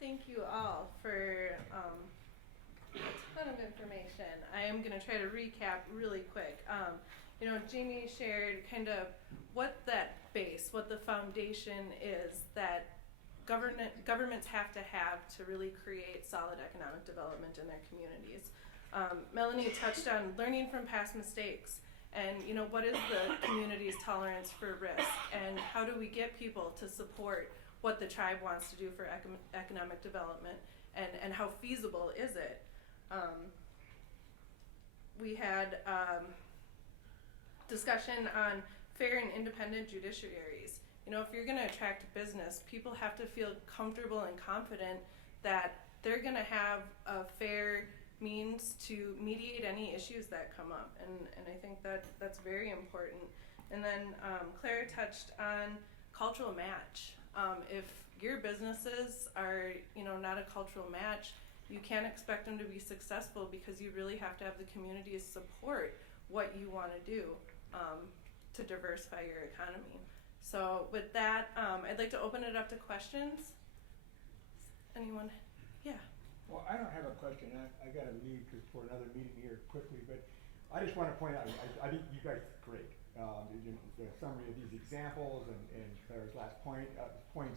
Thank you all for a ton of information. I am going to try to recap really quick. Jeannie shared kind of what that base, what the foundation is that governments have to really create solid economic development in their communities. Melanie touched on learning from past mistakes and what is the community's tolerance for risk and how do we get people to support what the tribe wants to do for economic development and how feasible is it. We had discussion on fair and independent judiciaries. If you're going to attract business, people have to feel comfortable and confident that they're going to have a fair means to mediate any issues that come up, and I think that's very important. And then Claire touched on cultural match. If your businesses are not a cultural match, you can't expect them to be successful because you really have to have the community's support what you want to do to diversify your economy. So with that, I'd like to open it up to questions. Anyone? Yeah. Well, I don't have a question. I got to leave for another meeting here quickly, but I just want to point out, I think you guys are great. The summary of these examples and Claire's last points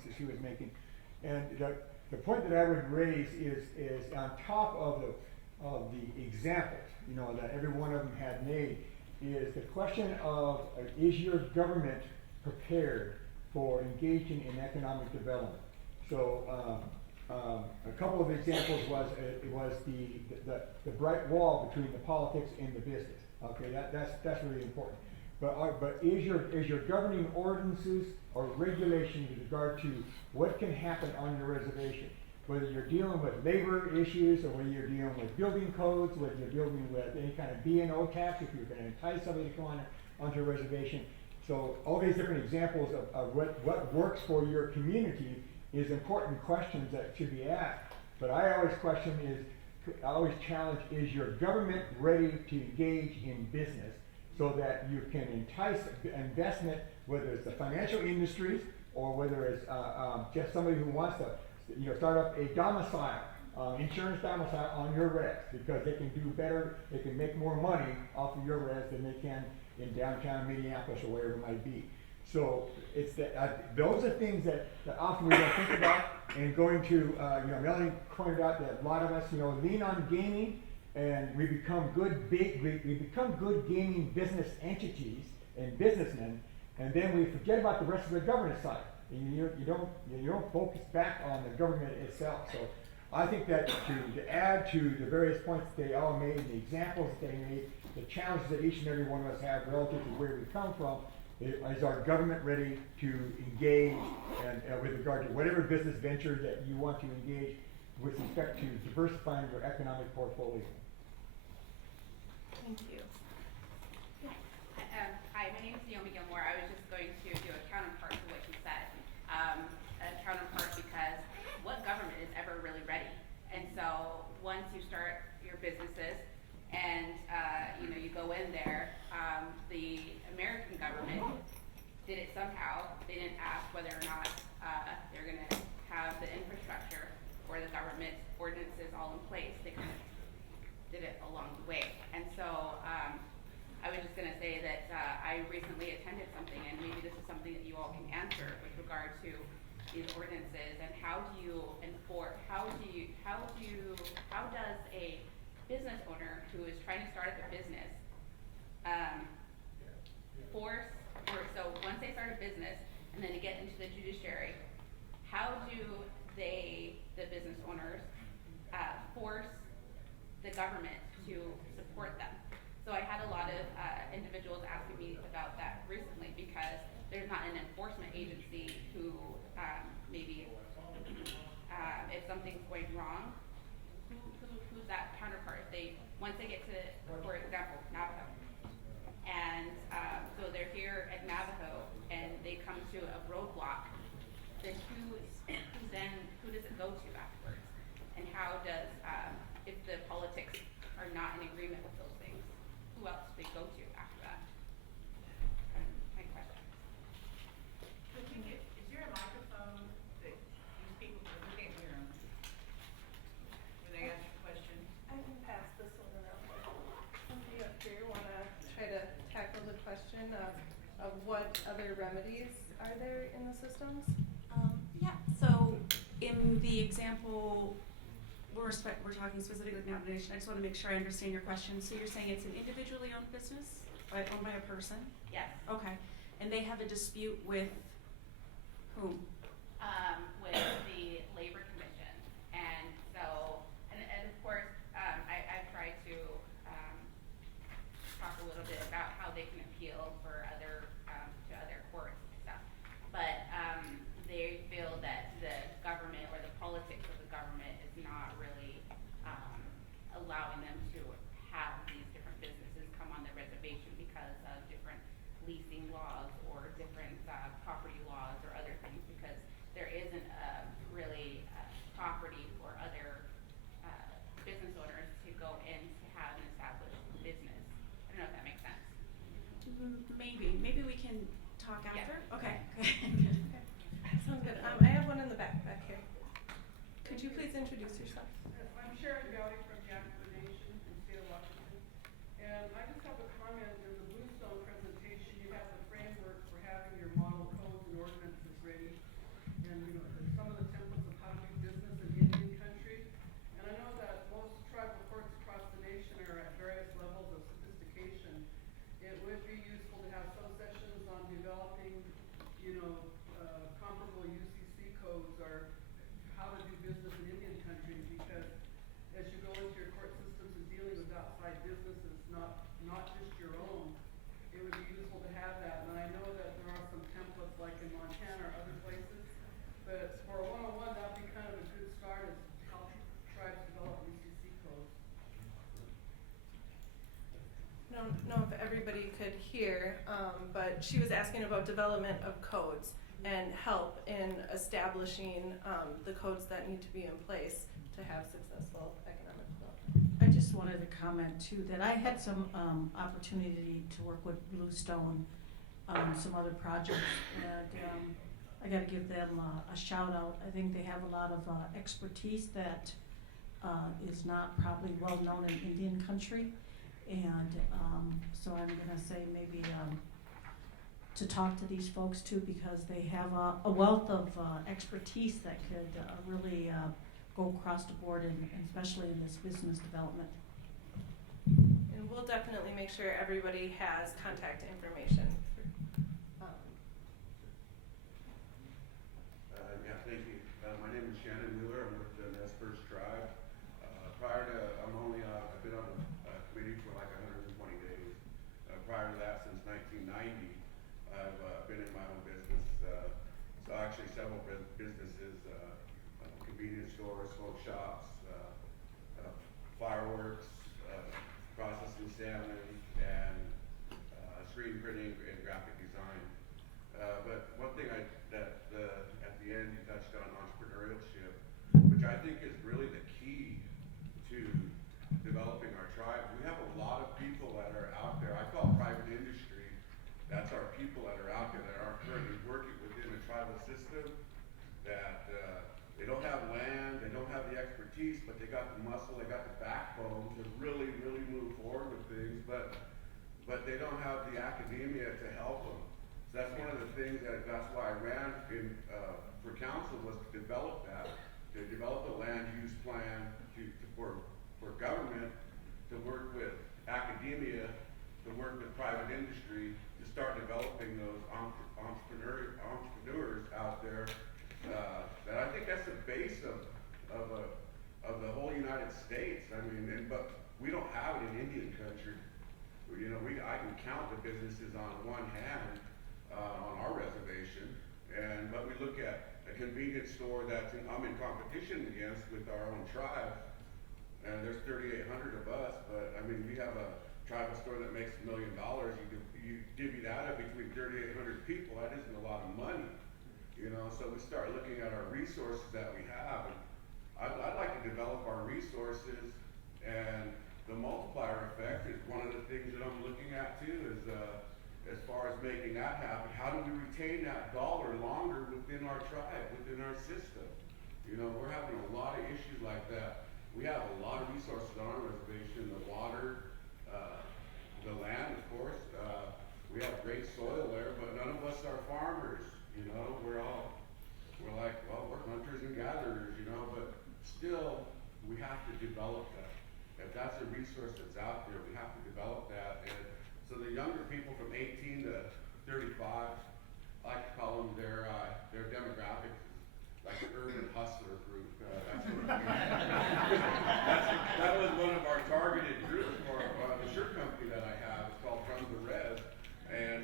that she was making. And the point that I would raise is on top of the examples, that every one of them had made, is the question of is your government prepared for engaging in economic development? So a couple of examples was the bright wall between the politics and the business. Okay, that's really important. But is your governing ordinances or regulations with regard to what can happen on your reservation? Whether you're dealing with labor issues or whether you're dealing with building codes, whether you're dealing with any kind of B&O tax, if you're going to entice somebody to come onto a reservation. So all these different examples of what works for your community is important questions that should be asked. But I always challenge, is your government ready to engage in business so that you can entice investment, whether it's the financial industries or whether it's just somebody who wants to start up a domicile, insurance domicile on your res, because they can do better, they can make more money off of your res than they can in downtown Minneapolis or wherever it might be. So it's those are things that often we don't think about. And going to, Melanie pointed out that a lot of us, lean on gaming, and we become good gaming business entities and businessmen, and then we forget about the rest of the governance side. And you don't focus back on the government itself. So I think that to add to the various points that they all made, the examples that they made, the challenges that each and every one of us have relative to where we come from, is our government ready to engage and with regard to whatever business venture that you want to engage with respect to diversifying your economic portfolio? Thank you. Hi, my name is Naomi Gilmore. I was just going to do a counterpart to what you said. A counterpart because what government is ever really ready? And so once you start your businesses and you go in there, the American government did it somehow. They didn't ask whether or not they're going to have the infrastructure or the government ordinances all in place. They kind of did it along the way. And so I was just going to say that I recently attended something, and maybe this is something that you all can answer with regard to these ordinances and how do you enforce, how does a business owner who is trying to start up a business so once they start a business and then they get into the judiciary, how do the business owners, force the government to support them? So I had a lot of individuals asking me about that recently because there's not an enforcement agency who maybe if something's going wrong, who's that counterpart? Once they get to, for example, Navajo, and so they're here at Navajo and they come to a roadblock, then who does it go to afterwards? And how does, if the politics are not in agreement with those things, who else do they go to after that? My question. Is there a microphone that these people, we can't hear them? days are there in the systems? Yeah, so in the example, we're talking specifically with navigation. I just want to make sure I understand your question. So you're saying it's an individually owned business, owned by a person? Yes. Okay, and they have a dispute with whom? With the labor commission, and so, and of course, I've tried to, talk a little bit about how they can appeal for other, to other courts and stuff. But, they feel that the government or the politics of the government is not really, allowing them to have these different businesses come on the reservation because of different leasing laws or different, property laws or other things, because there isn't really property for other business owners to go in to have an established business. I don't know if that makes sense. Maybe we can talk Yeah. after? Okay. Sounds good. I have one in the back here. Could you please introduce yourself? I'm Sharon Gowdy from the Active Nation in the state of Washington. And I just have a comment. In the Bluestone presentation, you have the framework for having your model codes and ordinances ready. And some of the templates of how to do business in Indian country. And I know that most tribal courts across the nation are at various levels of sophistication. It would be useful to have some sessions on developing, comparable UCC codes or how to do business in Indian country, because as you go into your court systems and dealing with outside businesses, not just your own, it would be useful to have that. And I know that there are some templates like in Montana or other places, but for a one-on-one, that'd be kind of a good start as to how tribes develop UCC codes. I don't know if everybody could hear, but she was asking about development of codes and help in establishing the codes that need to be in place to have successful economic development. I just wanted to comment too, that I had some opportunity to work with Bluestone on some other projects, and I gotta give them a shout out. I think they have a lot of expertise that is not probably well known in Indian country, and so I'm gonna say maybe to talk to these folks too, because they have a wealth of expertise that could really go across the board, and especially in this business development. And we'll definitely make sure everybody has contact information. Yeah, thank you. My name is Shannon Wheeler. I'm with the Nez Perce Tribe. I've been on the committee for like 120 days. Prior to that, since 1990, I've been in my own business. So actually several businesses, convenience stores, smoke shops, fireworks, processing salmon, and screen printing and graphic design. But one thing at the end you touched on entrepreneurship, which I think is really the key to developing our tribe. We have a lot of people that are out there. I call private industry. That's our people that are out there that aren't currently working within the tribal system. That they don't have land, they don't have the expertise, but they got the muscle, they got the backbone to really, really move forward with things. But they don't have the academia to help them. So that's one of the things that's why I ran for council, was to develop that, to develop a land use plan for government, to work with academia, to work with private industry, to start developing those entrepreneurs out there. That I think that's the base of the whole United States. I mean, but we don't have it in Indian country. I can count the businesses on one hand on our reservation, but we look at a convenience store I'm in competition against with our own tribe, and there's 3,800 of us. But I mean, we have a tribal store that makes $1 million. You divvy that up between 3,800 people. That isn't a lot of money, So we start looking at our resources that we have, and I'd like to develop our resources, and the multiplier effect is one of the things that I'm looking at too. Is as far as making that happen, how do we retain that dollar longer within our tribe, within our system? We're having a lot of issues like that. We have a lot of resources on our reservation: the water, the land, of course. we have great soil there, but none of us are farmers, you know, we're like, well, we're hunters and gatherers, you know, but still, we have to develop that. If that's a resource that's out there, we have to develop that. And so the younger people from 18 to 35, I like to call them their demographics, like the urban hustler group. That was one of our targeted groups for the shirt company that I have. It's called From the Red, and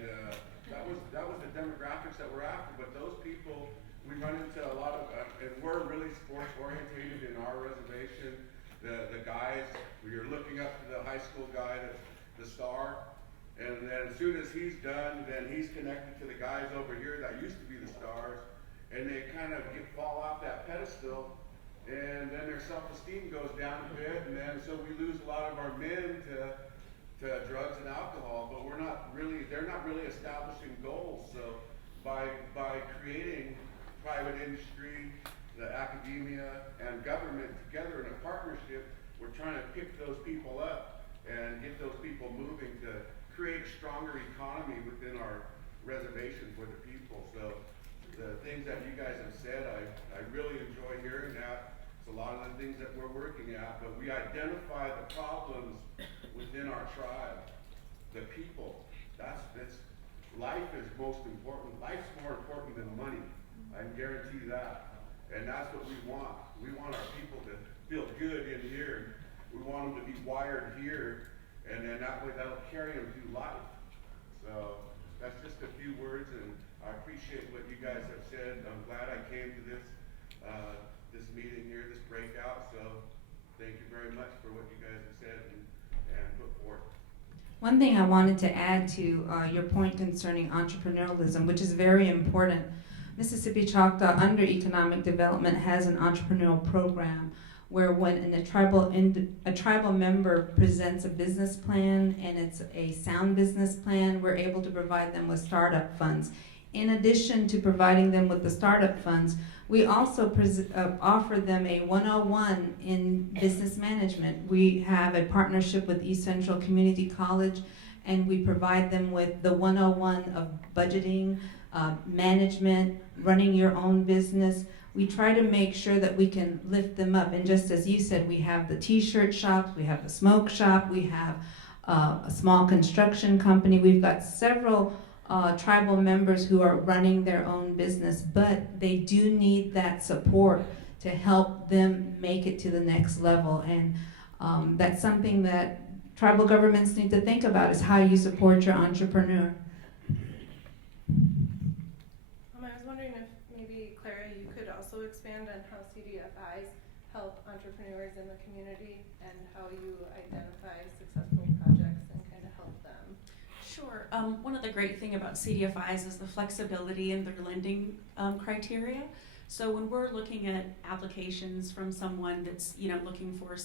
that was the demographics that we're after. But those people, we run into a lot of, and we're really sports orientated in our reservation. The guys, you're looking up to the high school guy that's the star, and then as soon as he's done, then he's connected to the guys over here that used to be the stars, and they kind of fall off that pedestal, and then their self-esteem goes down a bit, and then so we lose a lot of our men to drugs and alcohol, but they're not really establishing goals. So by creating private industry, the academia, and government together in a partnership, we're trying to pick those people up and get those people moving to create a stronger economy within our reservation for the people. So the things that you guys have said, I really enjoy hearing that. It's a lot of the things that we're working at, but we identify the problems within our tribe, the people. That's life is most important. Life's more important than money. I can guarantee that. And that's what we want. We want our people to feel good in here. We want them to be wired here, and then that way that'll carry them through life. So that's just a few words, and I appreciate what you guys have said. I'm glad I came to this meeting here, this breakout. So thank you very much for what you guys have said and put forth. One thing I wanted to add to your point concerning entrepreneurialism, which is very important. Mississippi Choctaw, under economic development, has an entrepreneurial program where when a tribal member presents a business plan and it's a sound business plan, we're able to provide them with startup funds. In addition to providing them with the startup funds, we also offer them a 101 in business management. We have a partnership with East Central Community College, and we provide them with the 101 of budgeting, management, running your own business. We try to make sure that we can lift them up. And just as you said, we have the t-shirt shops, we have the smoke shop, we have a small construction company. We've got several tribal members who are running their own business, but they do need that support to help them make it to the next level. And that's something that tribal governments need to think about, is how you support your entrepreneur. I was wondering if maybe, Clara, you could also expand on how CDFIs help entrepreneurs in the community and how you identify successful projects and kind of help them. Sure. One of the great thing about CDFIs is the flexibility in their lending criteria. So when we're looking at applications from someone that's looking for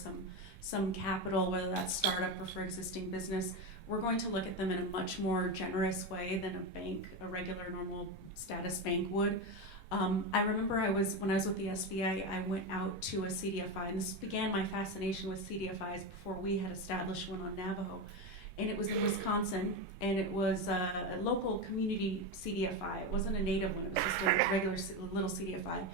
some capital, whether that's startup or for existing business, we're going to look at them in a much more generous way than a regular normal status bank would. I remember when I was with the SBA, I went out to a CDFI, and this began my fascination with CDFIs before we had established one on Navajo. And it was in Wisconsin, and it was a local community CDFI. It wasn't a native one, it was just a regular little CDFI.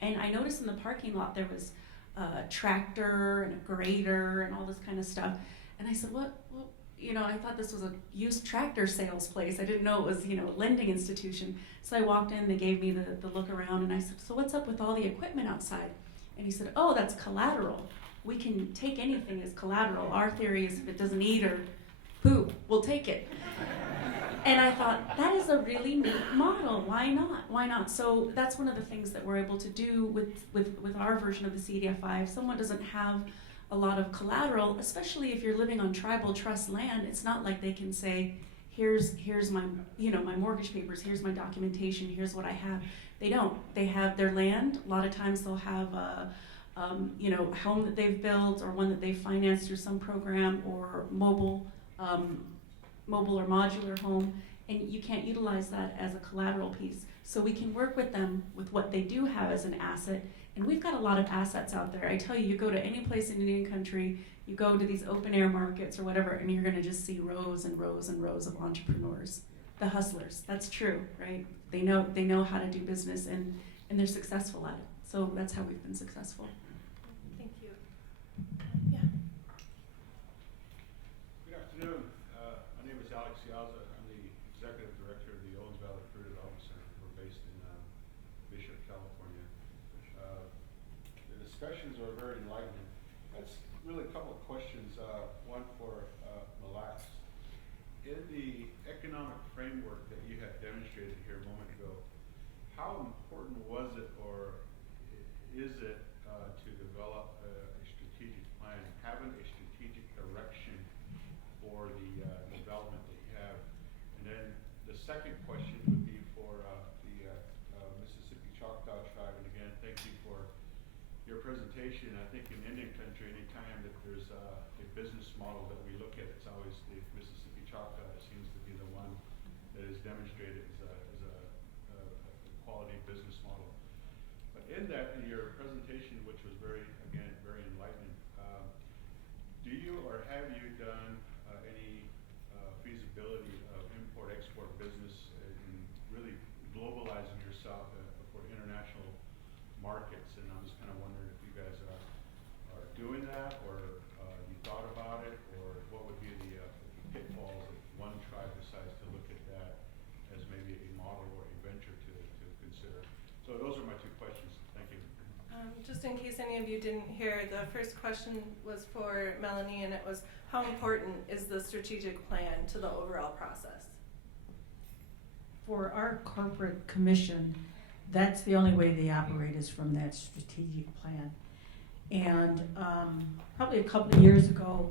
And I noticed in the parking lot there was a tractor and a grader and all this kind of stuff. And I said, what? I thought this was a used tractor sales place. I didn't know it was, a lending institution. So I walked in, they gave me the look around, and I said, so what's up with all the equipment outside? And he said, oh, that's collateral. We can take anything as collateral. Our theory is if it doesn't eat or poop, we'll take it. And I thought, that is a really neat model. Why not? So that's one of the things that we're able to do with our version of the CDFI. If someone doesn't have a lot of collateral, especially if you're living on tribal trust land, it's not like they can say, here's my my mortgage papers, here's my documentation, here's what I have. They don't. They have their land. A lot of times they'll have a home that they've built or one that they've financed through some program, or mobile or modular home, and you can't utilize that as a collateral piece. So we can work with them with what they do have as an asset, and we've got a lot of assets out there. I tell you, you go to any place in Indian country, you go to these open air markets or whatever, and you're gonna just see rows and rows and rows of entrepreneurs. the hustlers. That's true, right? They know how to do business, and they're successful at it. So that's how we've been successful. Thank you. Yeah. Good afternoon. My name is Alex Yaza. I'm the Executive Director of the Owens Valley Career Development Center. We're based in Bishop, California. The discussions are very enlightening. That's really a couple of questions. One for Mille Lacs. In the economic framework that you had demonstrated here a moment ago, how important was it or is it to develop a strategic plan, having a strategic direction for the development that you have? And then the second question would be for the Mississippi Choctaw Tribe. And again, thank you for your presentation. I think in Indian country, anytime that there's a business model that we look at, it's always the Mississippi Choctaw. It seems to be the one that is demonstrated as a quality business model. But in that, in your presentation, which was very enlightening, do you or have you done any feasibility of import-export business and really globalizing yourself for international markets? And I'm just kind of wondering if you guys are doing that, or you thought about it, or what would be the pitfalls if one tribe decides to look at that as maybe a model or a venture to consider? So those are my two questions. Thank you. Just in case any of you didn't hear, the first question was for Melanie, and it was, how important is the strategic plan to the overall process? For our corporate commission, that's the only way they operate is from that strategic plan. And probably a couple of years ago,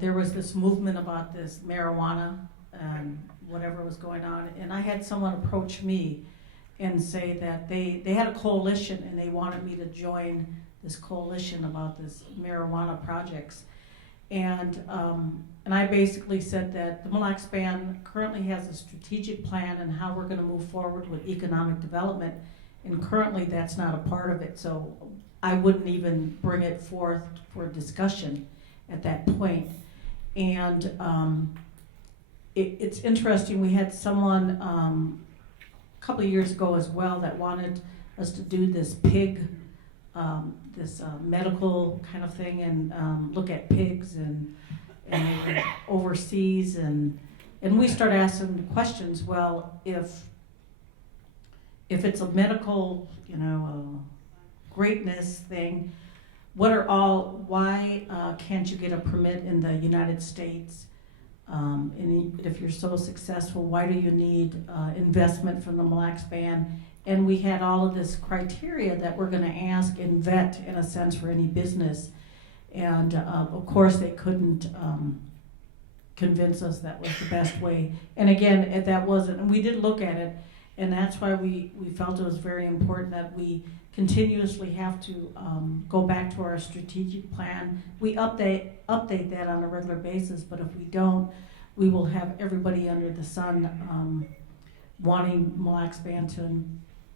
there was this movement about this marijuana and whatever was going on, and I had someone approach me and say that they had a coalition and they wanted me to join this coalition about this marijuana projects. And I basically said that the Mille Lacs Band currently has a strategic plan and how we're going to move forward with economic development, and currently that's not a part of it, so I wouldn't even bring it forth for discussion at that point. And it's interesting, we had someone a couple of years ago as well that wanted us to do this pig, medical kind of thing, and look at pigs and they were overseas, and we start asking questions. Well, if it's a medical, greatness thing, why can't you get a permit in the United States? And if you're so successful, why do you need investment from the Mille Lacs Band? And we had all of this criteria that we're going to ask and vet, in a sense, for any business. And of course, they couldn't convince us that was the best way. And again, that wasn't, and we did look at it, and that's why we felt it was very important that we continuously have to go back to our strategic plan. We update that on a regular basis, but if we don't, we will have everybody under the sun wanting Mille Lacs Band to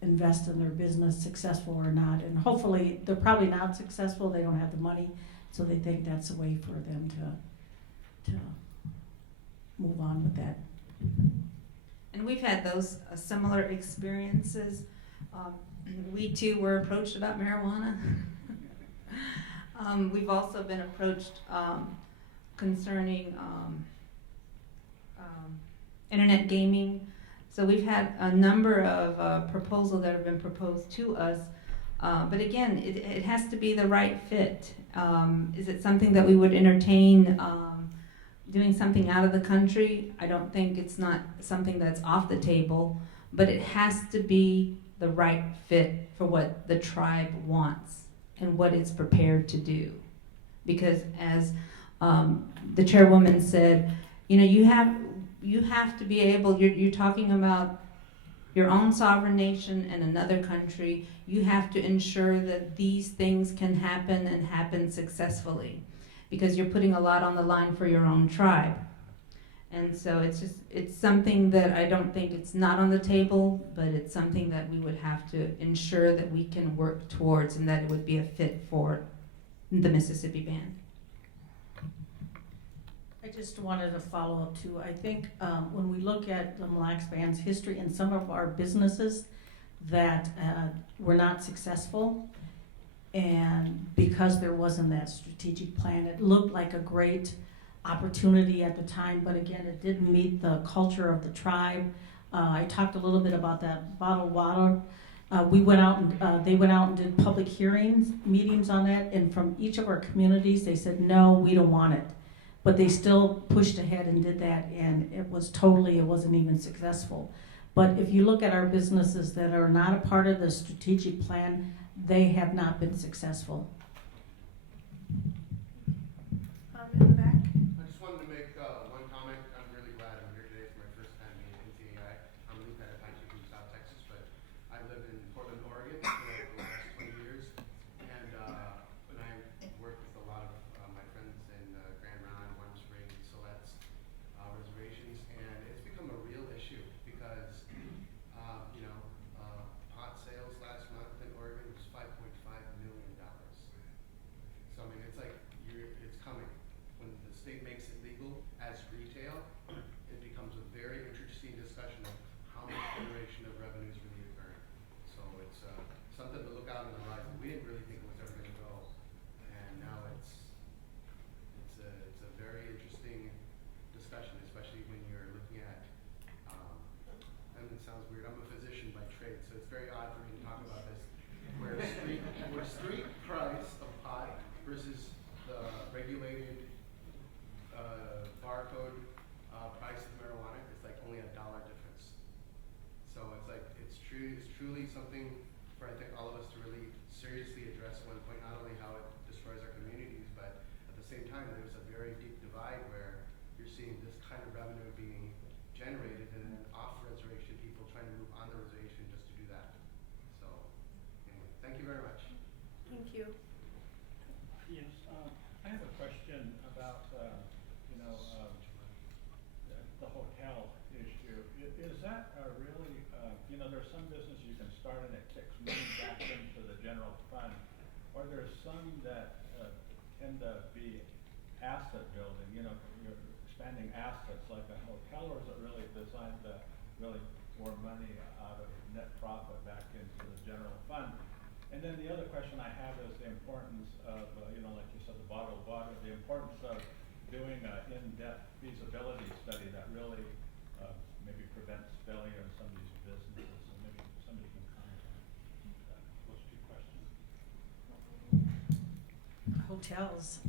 invest in their business, successful or not. And hopefully, they're probably not successful, they don't have the money, so they think that's a way for them to move on with that. And we've had those similar experiences. We too were approached about marijuana. We've also been approached concerning internet gaming. So we've had a number of proposals that have been proposed to us. But again, it has to be the right fit. Is it something that we would entertain doing something out of the country? I don't think it's not something that's off the table, but it has to be the right fit for what the tribe wants and what it's prepared to do. Because as the chairwoman said, you have to be able, you're talking about your own sovereign nation and another country. You have to ensure that these things can happen and happen successfully, because you're putting a lot on the line for your own tribe. And so it's something that I don't think it's not on the table, but it's something that we would have to ensure that we can work towards, and that it would be a fit for the Mississippi Band. I I just wanted to follow up too. I think when we look at the Mille Lacs Band's history and some of our businesses that were not successful, and because there wasn't that strategic plan, it looked like a great opportunity at the time, but again, it didn't meet the culture of the tribe. I talked a little bit about that bottled water. We went out and they went out and did public meetings on that, and from each of our communities, they said, no, we don't want it. But they still pushed ahead and did that, and it wasn't even successful. But if you look at our businesses that are not a part of the strategic plan, they have not been successful. In the back. I just wanted to make one comment. I'm really glad I'm here today. It's my first time being in NCAI. I'm a Lieutenant Patrick from South Texas, but I live in Portland, Oregon for the last 20 years. And I work with a lot of my friends in Grand Ronde, Warm Springs, Siletz reservations. And it's become a real issue because, pot sales last month in Oregon was $5.5 million. So, I mean, it's like, it's coming. When the state makes it legal as retail, it becomes a very interesting discussion of how much generation of revenue is really occurring. So it's something to look out on the horizon. We didn't really think it was ever going to go, and now it's a very interesting discussion, especially when you're looking at. And it sounds weird. I'm a physician by trade, so it's very odd for me to talk about this. Where street price of pot versus the regulated barcode price of marijuana is like only $1 difference. So it's like it's truly something for I think all of us to really seriously address at one point, not only how it destroys our communities, but at the same time there's a very deep divide where you're seeing this kind of revenue being generated and then off reservation people trying to move on the reservation just to do that. So anyway, thank you very much. Thank you. Yes, I have a question about, the hotel issue. Is that really, there's some business you can start and it kicks money back into the general fund, or there's some that tend to be asset building, you're expanding assets like a hotel, or is it really designed to really pour money out of net profit back into the general fund? And then the other question I have is the importance of, like you said, the bottled water, the importance of doing an in-depth feasibility study that really maybe prevents failure in some of these businesses. And maybe somebody can comment on those two questions. Hotels.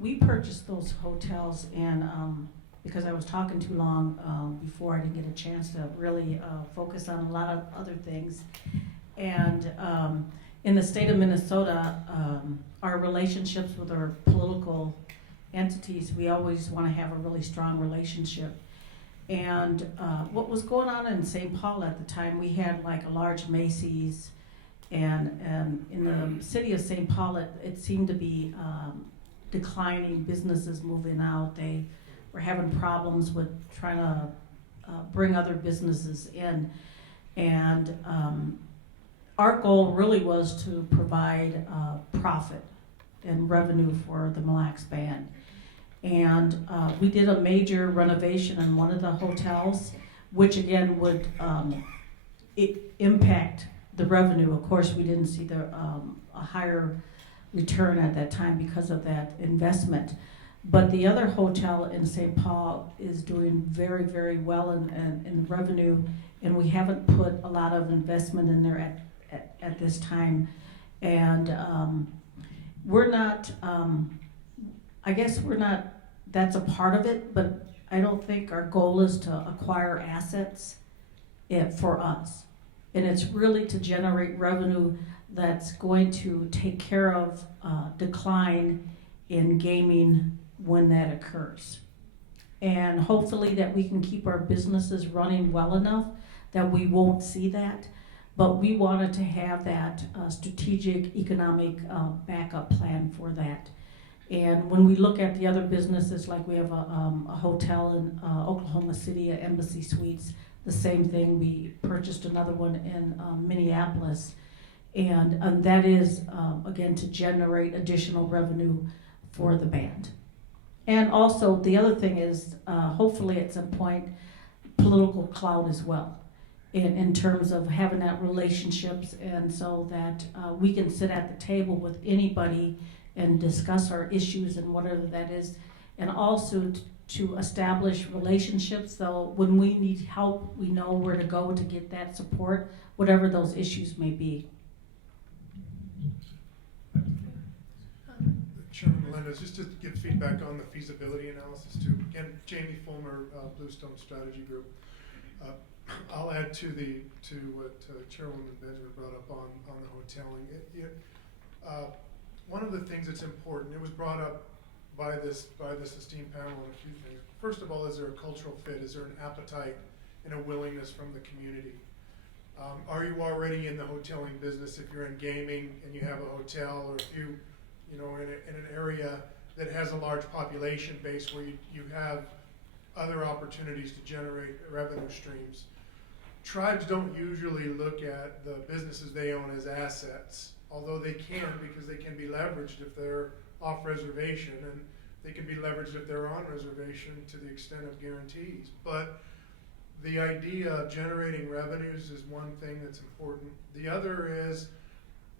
We purchased those hotels, and because I was talking too long before, I didn't get a chance to really focus on a lot of other things. And in the state of Minnesota, our relationships with our political entities, we always want to have a really strong relationship. And what was going on in St. Paul at the time, we had like a large Macy's, and in the city of St. Paul, it seemed to be declining, businesses moving out. They were having problems with trying to bring other businesses in. And our goal really was to provide profit and revenue for the Mille Lacs Band. And we did a major renovation in one of the hotels, which again would impact the revenue. Of course, we didn't see a higher return at that time because of that investment. But the other hotel in St. Paul is doing very, very well in revenue, and we haven't put a lot of investment in there at this time. And we're not, I guess we're not, that's a part of it, but I don't think our goal is to acquire assets for us. And it's really to generate revenue that's going to take care of decline in gaming when that occurs. And hopefully that we can keep our businesses running well enough that we won't see that. But we wanted to have that strategic economic backup plan for that. And when we look at the other businesses, like we have a hotel in Oklahoma City, Embassy Suites, the same thing. We purchased another one in Minneapolis. And that is, again, to generate additional revenue for the band. And also, the other thing is, hopefully at some point, political clout as well, in terms of having that relationships, and so that we can sit at the table with anybody and discuss our issues and whatever that is, and also to establish relationships, so when we need help, we know where to go to get that support, whatever those issues may be. Chairman Melendez, just to give feedback on the feasibility analysis too. Again, Jamie Fulmer, Bluestone Strategy Group. I'll add to what Chairwoman Benjamin brought up on the hoteling. One of the things that's important, it was brought up by this esteemed panel on a few things. First of all, is there a cultural fit? Is there an appetite and a willingness from the community? Are you already in the hoteling business? If you're in gaming and you have a hotel, or if you know, in an area that has a large population base where you have other opportunities to generate revenue streams. Tribes don't usually look at the businesses they own as assets, although they can, because they can be leveraged if they're off reservation, and they can be leveraged if they're on reservation to the extent of guarantees. But the idea of generating revenues is one thing that's important. The other is,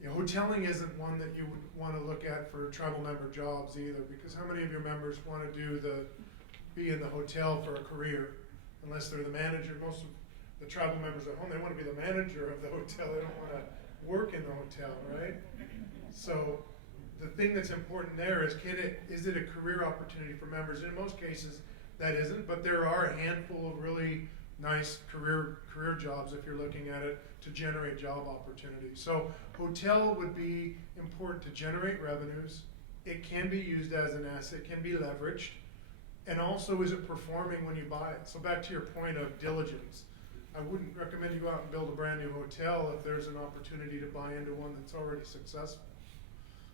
hoteling isn't one that you would want to look at for tribal member jobs either, because how many of your members want to be in the hotel for a career? Unless they're the manager. Most of the tribal members at home, they want to be the manager of the hotel. They don't want to work in the hotel, right? So the thing that's important there is, is it a career opportunity for members? In most cases, that isn't, but there are a handful of really nice career jobs if you're looking at it to generate job opportunities. So hotel would be important to generate revenues. It can be used as an asset, it can be leveraged. And also, is it performing when you buy it? So back to your point of diligence. I wouldn't recommend you go out and build a brand new hotel if there's an opportunity to buy into one that's already successful.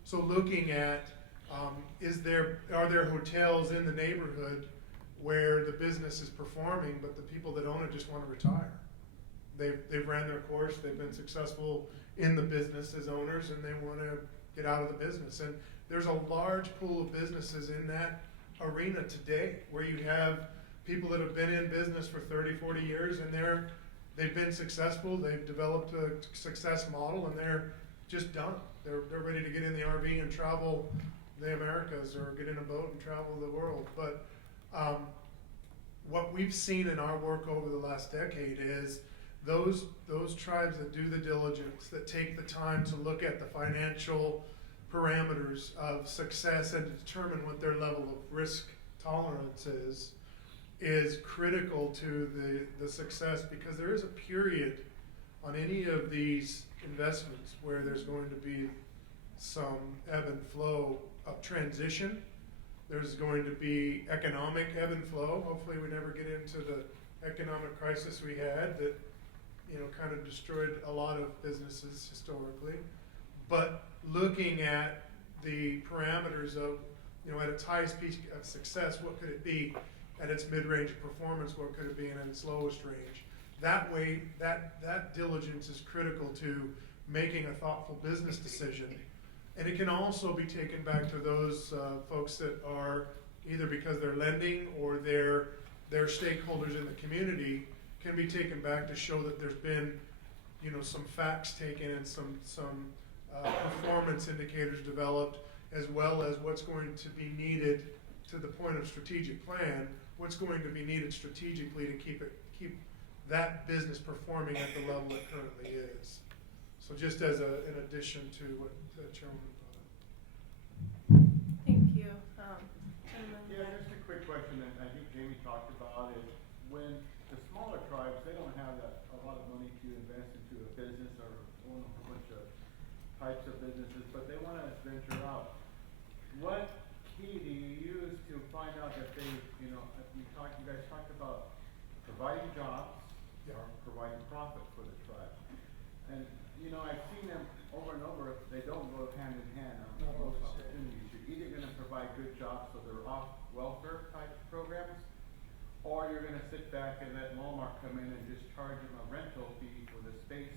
So looking at, are there hotels in the neighborhood where the business is performing, but the people that own it just want to retire? They've ran their course, they've been successful in the business as owners, and they want to get out of the business. And there's a large pool of businesses in that arena today where you have people that have been in business for 30, 40 years, and they've been successful, they've developed a success model, and they're just done. They're ready to get in the RV and travel the Americas, or get in a boat and travel the world. But what we've seen in our work over the last decade is those tribes that do the diligence, that take the time to look at the financial parameters of success and determine what their level of risk tolerance is critical to the success, because there is a period on any of these investments where there's going to be some ebb and flow of transition. There's going to be economic ebb and flow. Hopefully we never get into the economic crisis we had that kind of destroyed a lot of businesses historically. But looking at the parameters of, at its highest peak of success, what could it be? At its mid-range performance, what could it be? And at its lowest range? That way, that diligence is critical to making a thoughtful business decision. And it can also be taken back to those folks that are, either because they're lending or they're stakeholders in the community, can be taken back to show that there's been, some facts taken and some performance indicators developed, as well as what's going to be needed to the point of strategic plan, what's going to be needed strategically to keep that business performing at the level it currently is. So just as an addition to what the Chairman brought up. Thank you. Yeah, just a quick question that I think Jamie talked about is, when the smaller tribes, they don't have a lot of money to invest into a business or own a bunch of types of businesses, but they want to venture out. What key do you use to find out that they, you guys talked about providing jobs or providing profit for the tribe. And, I've seen them over and over, they don't go hand in hand on those opportunities. You're either going to provide good jobs, so they're off welfare type programs, or you're going to sit back and let Walmart come in and just charge them a rental fee for the space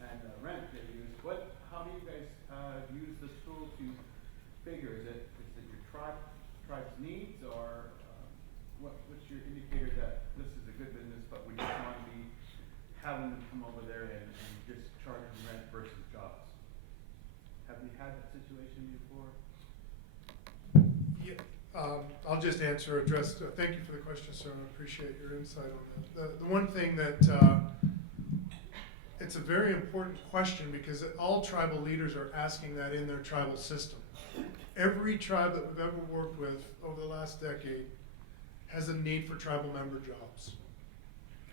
and rent they use. How do you guys use the tool to figure? Is it tribe's needs, or what's your indicator that this is a good business, but we just want to be having them come over there and just charge them rent versus jobs? Have you had that situation before? Yeah, I'll just address. Thank you for the question, sir. I appreciate your insight on that. The one thing that it's a very important question, because all tribal leaders are asking that in their tribal system. Every tribe that we've ever worked with over the last decade has a need for tribal member jobs.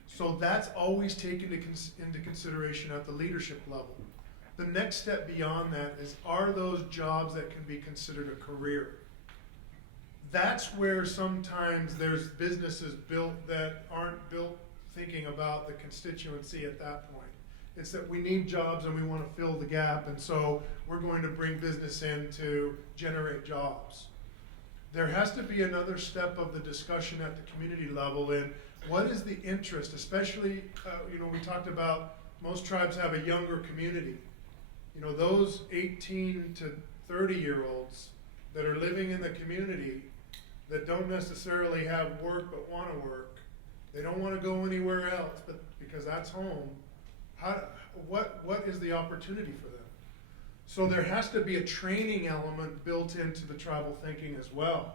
So that's always taken into consideration at the leadership level. The next step beyond that is, are those jobs that can be considered a career? That's where sometimes there's businesses built that aren't built thinking about the constituency at that point. It's that we need jobs and we want to fill the gap, and so we're going to bring business in to generate jobs. There has to be another step of the discussion at the community level in what is the interest, especially, we talked about most tribes have a younger community. Those 18 to 30-year-olds that are living in the community that don't necessarily have work but want to work, they don't want to go anywhere else but because that's home. What is the opportunity for them? So there has to be a training element built into the tribal thinking as well.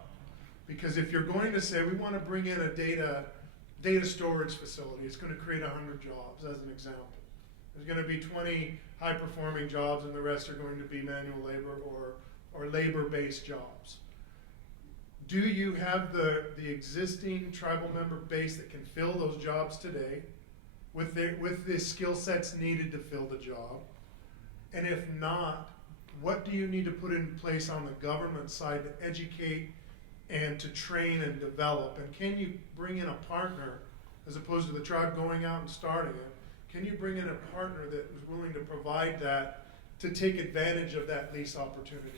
Because if you're going to say, we want to bring in a data storage facility, it's going to create 100 jobs, as an example. There's going to be 20 high-performing jobs, and the rest are going to be manual labor or labor-based jobs. Do you have the existing tribal member base that can fill those jobs today with the skill sets needed to fill the job? And if not, what do you need to put in place on the government side to educate and to train and develop? And can you bring in a partner, as opposed to the tribe going out and starting it? Can you bring in a partner that is willing to provide that, to take advantage of that lease opportunity?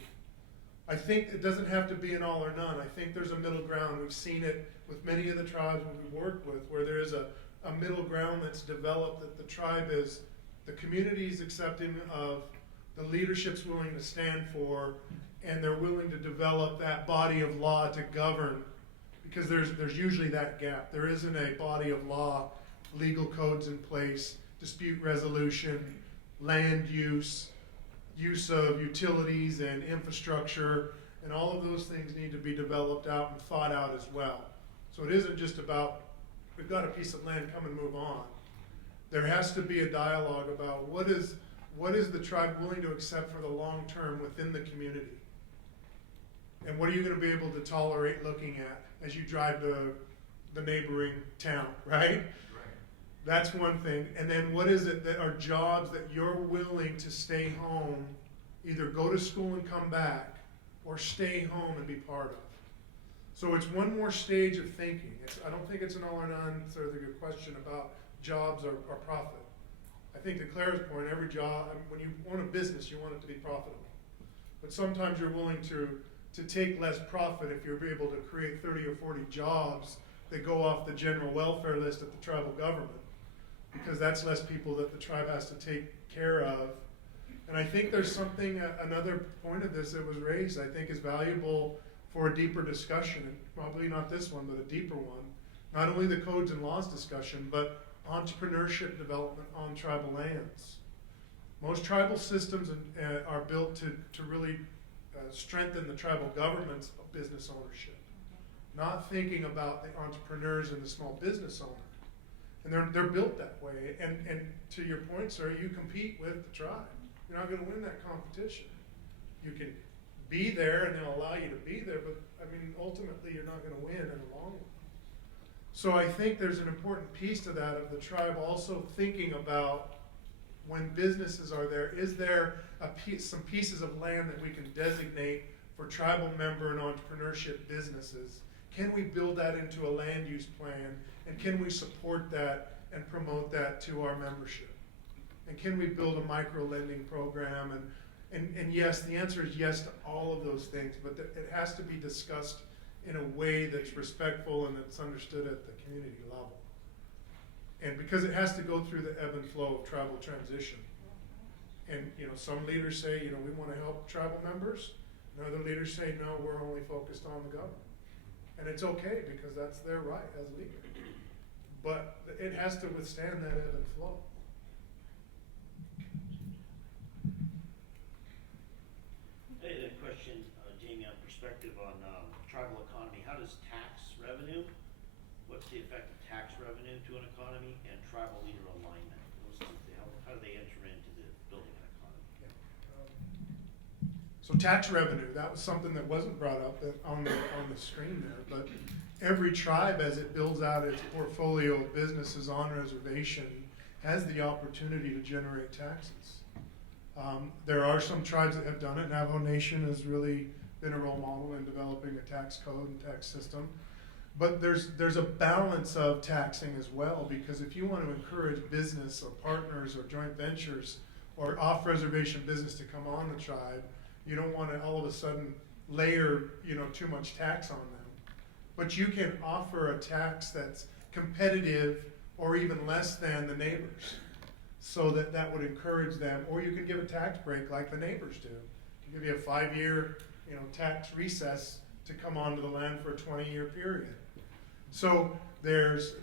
I think it doesn't have to be an all or none. I think there's a middle ground. We've seen it with many of the tribes we've worked with, where there is a middle ground that's developed, that the community is accepting of, the leadership's willing to stand for, and they're willing to develop that body of law to govern, because there's usually that gap. There isn't a body of law, legal codes in place, dispute resolution, land use of utilities and infrastructure, and all of those things need to be developed out and thought out as well. So it isn't just about, we've got a piece of land, come and move on. There has to be a dialogue about what is the tribe willing to accept for the long term within the community? And what are you going to be able to tolerate looking at as you drive to the neighboring town, right? That's one thing. And then what is it that are jobs that you're willing to stay home, either go to school and come back, or stay home and be part of? So it's one more stage of thinking. I don't think it's an all or none sort of a good question about jobs or profit. I think to Claire's point, every job, when you own a business, you want it to be profitable. But sometimes you're willing to take less profit if you're able to create 30 or 40 jobs that go off the general welfare list of the tribal government, because that's less people that the tribe has to take care of. And I think there's something, another point of this that was raised, I think is valuable for a deeper discussion, and probably not this one, but a deeper one. Not only the codes and laws discussion, but entrepreneurship development on tribal lands. Most tribal systems are built to really strengthen the tribal government's business ownership, not thinking about the entrepreneurs and the small business owner. And they're built that way. And to your point, sir, you compete with the tribe. You're not going to win that competition. You can be there and they'll allow you to be there, but I mean, ultimately you're not going to win in the long run. So I think there's an important piece to that of the tribe also thinking about, when businesses are there, is there some pieces of land that we can designate for tribal member and entrepreneurship businesses? Can we build that into a land use plan, and can we support that and promote that to our membership? And can we build a micro lending program? And yes, the answer is yes to all of those things, but it has to be discussed in a way that's respectful and that's understood at the community level. And because it has to go through the ebb and flow of tribal transition. And some leaders say, we want to help tribal members. And other leaders say, no, we're only focused on the government. And it's okay, because that's their right as leader. But it has to withstand that ebb and flow. I had a question, Jamie, on perspective on tribal economy. How does tax revenue, what's the effect of tax revenue to an economy, and tribal leader alignment? Those two, how do they enter into the building an economy? So tax revenue, that was something that wasn't brought up on the screen there, but every tribe, as it builds out its portfolio of businesses on reservation, has the opportunity to generate taxes. There are some tribes that have done it. Navajo Nation has really been a role model in developing a tax code and tax system. But there's a balance of taxing as well, because if you want to encourage business or partners or joint ventures or off-reservation business to come on the tribe, you don't want to all of a sudden layer, too much tax on them. But you can offer a tax that's competitive or even less than the neighbors, so that would encourage them. Or you can give a tax break like the neighbors do. Give you a 5-year, tax recess to come onto the land for a 20-year period. So there's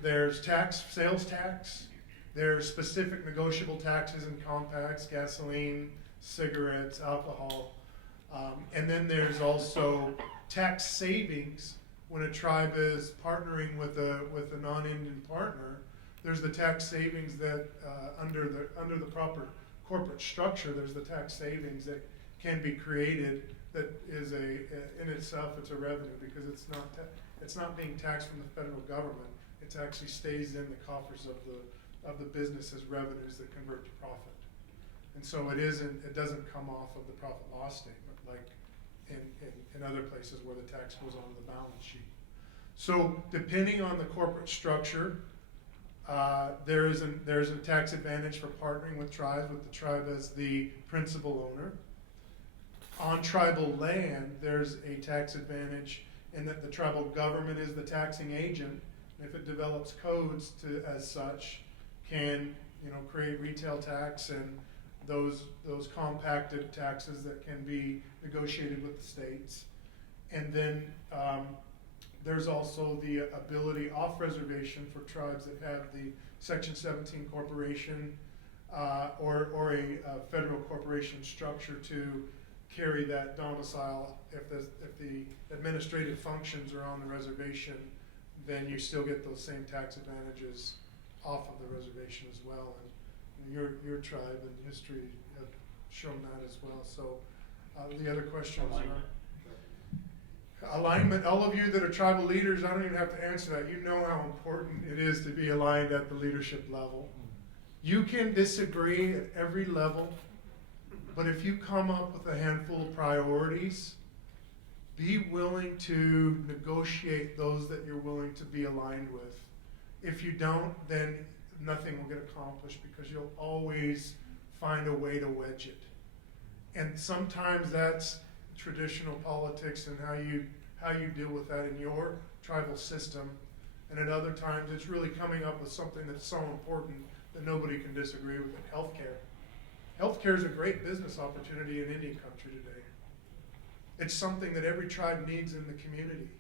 sales tax, there's specific negotiable taxes and compacts, gasoline, cigarettes, alcohol, and then there's also tax savings when a tribe is partnering with a non-Indian partner. There's the tax savings that under the proper corporate structure, there's the tax savings that can be created. That is in itself, it's a revenue, because it's not being taxed from the federal government. It actually stays in the coffers of the business as revenues that convert to profit. And so it doesn't come off of the profit loss statement like in other places where the tax goes on the balance sheet. So depending on the corporate structure, there is a tax advantage for partnering with tribes, with the tribe as the principal owner. On tribal land, there's a tax advantage in that the tribal government is the taxing agent. If it develops codes as such, can create retail tax and those compacted taxes that can be negotiated with the states. And then there's also the ability off reservation for tribes that have the Section 17 corporation or a federal corporation structure to carry that domicile. If the administrative functions are on the reservation, then you still get those same tax advantages off of the reservation as well. And your tribe and history have shown that as well. So the other questions are alignment. All of you that are tribal leaders, I don't even have to answer that. You know how important it is to be aligned at the leadership level. You can disagree at every level, but if you come up with a handful of priorities, be willing to negotiate those that you're willing to be aligned with. If you don't, then nothing will get accomplished, because you'll always find a way to wedge it. And sometimes that's traditional politics and how you deal with that in your tribal system. And at other times it's really coming up with something that's so important that nobody can disagree with it. Healthcare. Healthcare is a great business opportunity in Indian country today. It's something that every tribe needs in the community.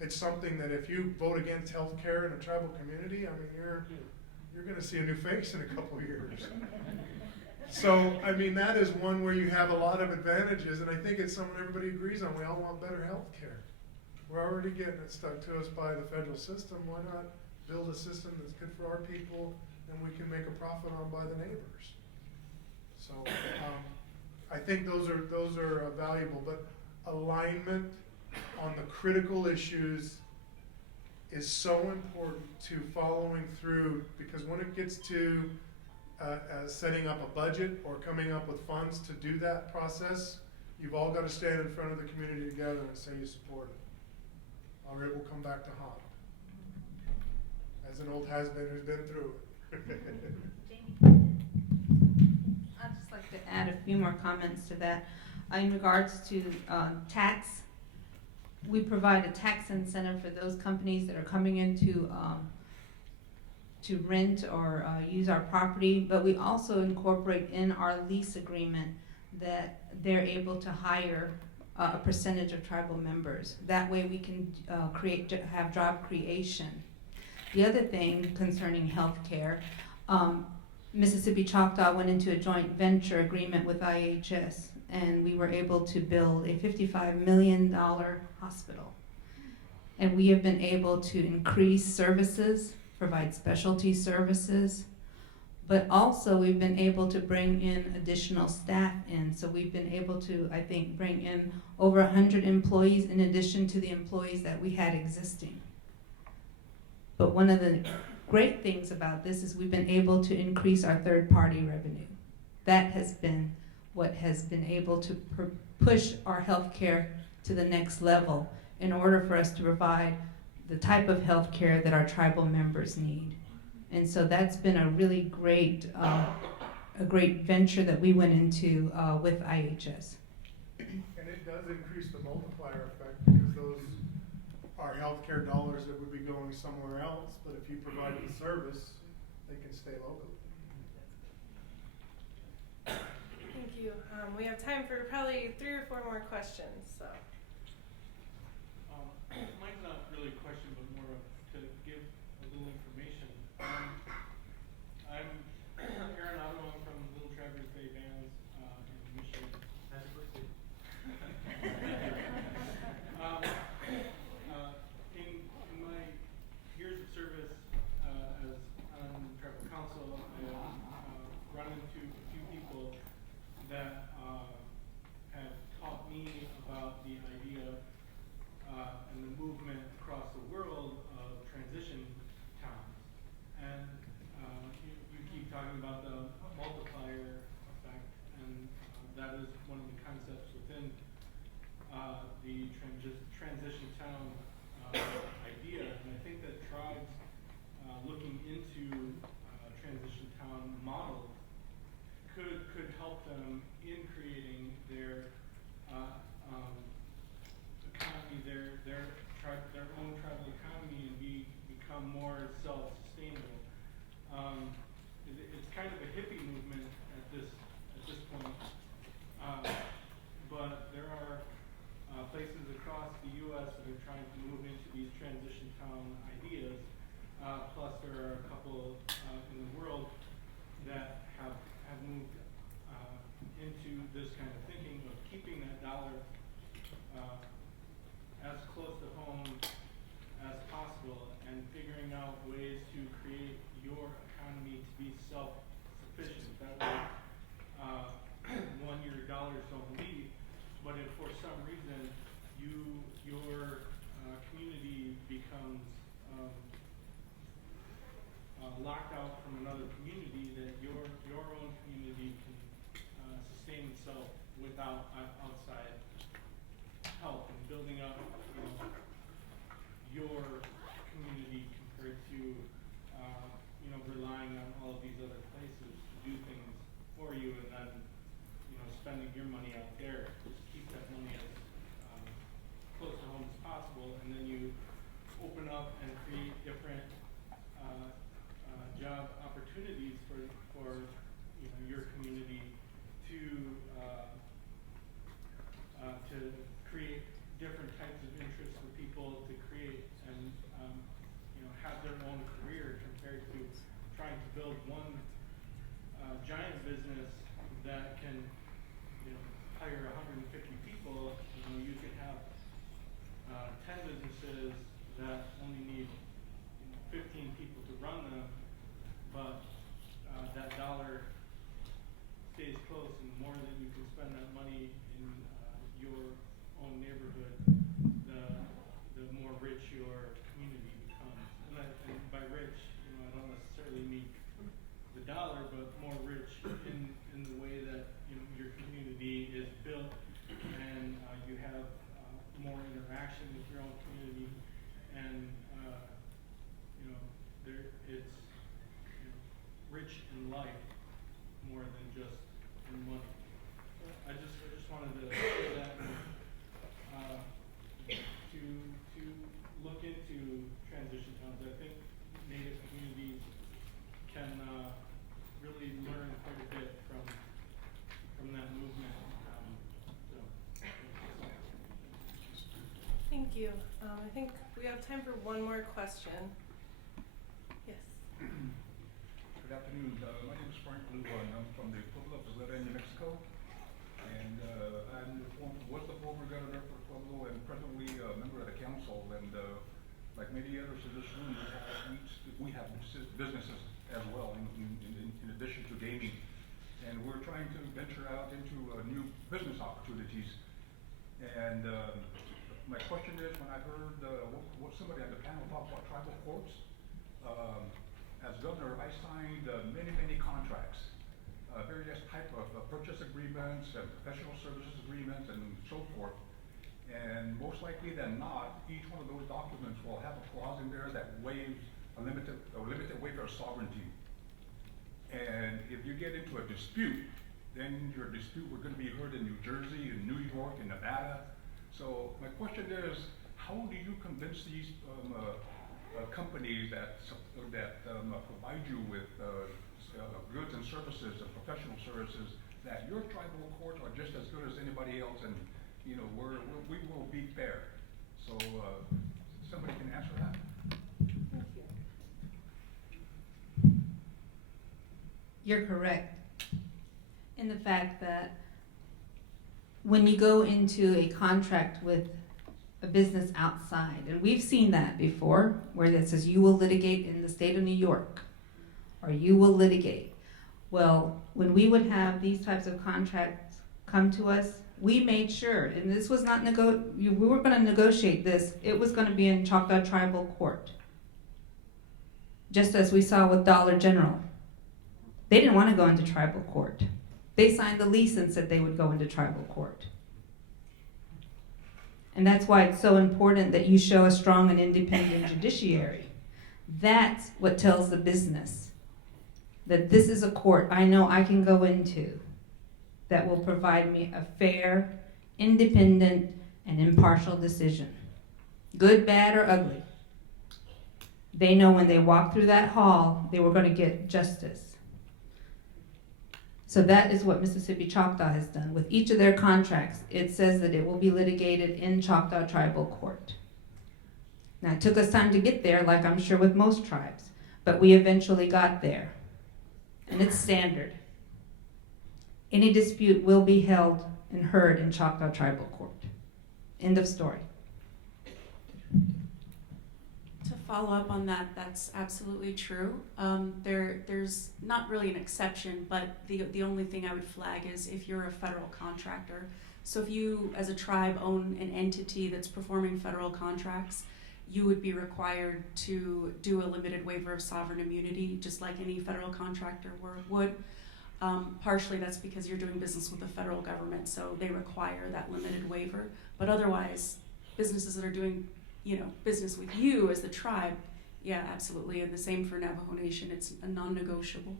It's something that if you vote against healthcare in a tribal community, I mean, you're going to see a new face in a couple of years. So, I mean, that is one where you have a lot of advantages, and I think it's something everybody agrees on. We all want better health care. We're already getting it stuck to us by the federal system. Why not build a system that's good for our people and we can make a profit on by the neighbors? So, I think those are valuable, but alignment on the critical issues is so important to following through, because when it gets to setting up a budget or coming up with funds to do that process, you've all got to stand in front of the community together and say you support it, or it will come back to haunt. As an old has-been who's been through it. I'd just like to add a few more comments to that. In regards to tax, we provide a tax incentive for those companies that are coming in to rent or use our property, but we also incorporate in our lease agreement that they're able to hire a percentage of tribal members. That way we can have job creation. The other thing concerning healthcare, Mississippi Choctaw went into a joint venture agreement with IHS, and we were able to build a $55 million hospital. And we have been able to increase services, provide specialty services, but also we've been able to bring in additional staff in. So we've been able to, I think, bring in over 100 employees in addition to the employees that we had existing. But one of the great things about this is we've been able to increase our third-party revenue. That has been what has been able to push our healthcare to the next level in order for us to provide the type of healthcare that our tribal members need. And so that's been a really great venture that we went into with IHS. And it does increase the multiplier effect because those are healthcare dollars that would be going somewhere else, but if you provide the service, they can stay local. Thank you. We have time for probably 3 or 4 more questions. So. Mine's not really a question, but more of to give a little information. I'm Aaron Otto. I'm from Little Traverse Bay Bands in Michigan. Happy birthday. In my years of service as on tribal council, I've run into a few people that have taught me about the idea and the movement across the world of transition towns. And you keep talking about the multiplier effect, and that is one of the concepts within the transition town idea. And I think that tribes looking into transition town models could help them in creating their economy, their own tribal economy, and become more self-sustainable. It's kind of a hippie movement at this point, but there are places across the U.S. that are trying to move into these transition town ideas. Plus, there are a couple in the world that have moved into this kind of thinking of keeping that dollar as close to home as possible and figuring out ways to create your economy to be self-sufficient. That way, one, your dollars don't leave, but if for some reason your community becomes locked out from another community, that your own community can sustain itself without outside help, and building up your community compared to relying on all of these other places to do things for you, and then spending your money out there. Just keep that money as close to home as possible, and then you open up and create different job opportunities for your community to create different types of interests for people to create and have their own career compared to trying to build one giant business that can hire 150 people. You could have 10 businesses that only need 15 people to run them, but that dollar stays close, and the more that you can spend that money in your own neighborhood, the more rich your community becomes. And by rich, I don't necessarily mean the dollar, but more rich in the way that your community is built, and you have more interaction with your own community, and it's rich in life more than just in money. I just wanted to say that to look into transition towns. I think Native communities can really learn quite a bit from that movement. So. you. I think we have time for one more question. Yes. Good afternoon. My name is Frank Blue, and I'm from the Pueblo of New Mexico. And was the former governor for Pueblo and presently a member of the council. And like many others in this room, we have businesses as well in addition to gaming. And we're trying to venture out into new business opportunities. And my question is, when I heard what somebody on the panel talk about tribal courts, as governor, I signed many contracts, various type of purchase agreements and professional services agreements and so forth. And most likely than not, each one of those documents will have a clause in there that waives a limited waiver of sovereignty. And if you get into a dispute, then your dispute we're going to be heard in New Jersey, in New York, in Nevada. So my question is, how do you convince these companies that provide you with goods and services and professional services that your tribal courts are just as good as anybody else, and we will be fair? So somebody can answer that. Thank you. You're correct in the fact that when you go into a contract with a business outside, and we've seen that before, where it says you will litigate in the state of New York, or you will litigate. Well, when we would have these types of contracts come to us, we made sure, and this was not we were going to negotiate this, it was going to be in Choctaw Tribal Court. Just as we saw with Dollar General. They didn't want to go into tribal court. They signed the lease and said they would go into tribal court. And that's why it's so important that you show a strong and independent judiciary. That's what tells the business that this is a court I know I can go into that will provide me a fair, independent, and impartial decision. Good, bad, or ugly. They know when they walk through that hall, they were going to get justice. So that is what Mississippi Choctaw has done. With each of their contracts, it says that it will be litigated in Choctaw Tribal Court. Now, it took us time to get there, like I'm sure with most tribes, but we eventually got there. And it's standard. Any dispute will be held and heard in Choctaw Tribal Court. End of story. To follow up on that, that's absolutely true. There's not really an exception, but the only thing I would flag is if you're a federal contractor. So if you, as a tribe, own an entity that's performing federal contracts, you would be required to do a limited waiver of sovereign immunity, just like any federal contractor would. Partially that's because you're doing business with the federal government, so they require that limited waiver. But otherwise, businesses that are doing business with you as the tribe, yeah, absolutely. And the same for Navajo Nation, it's a non-negotiable.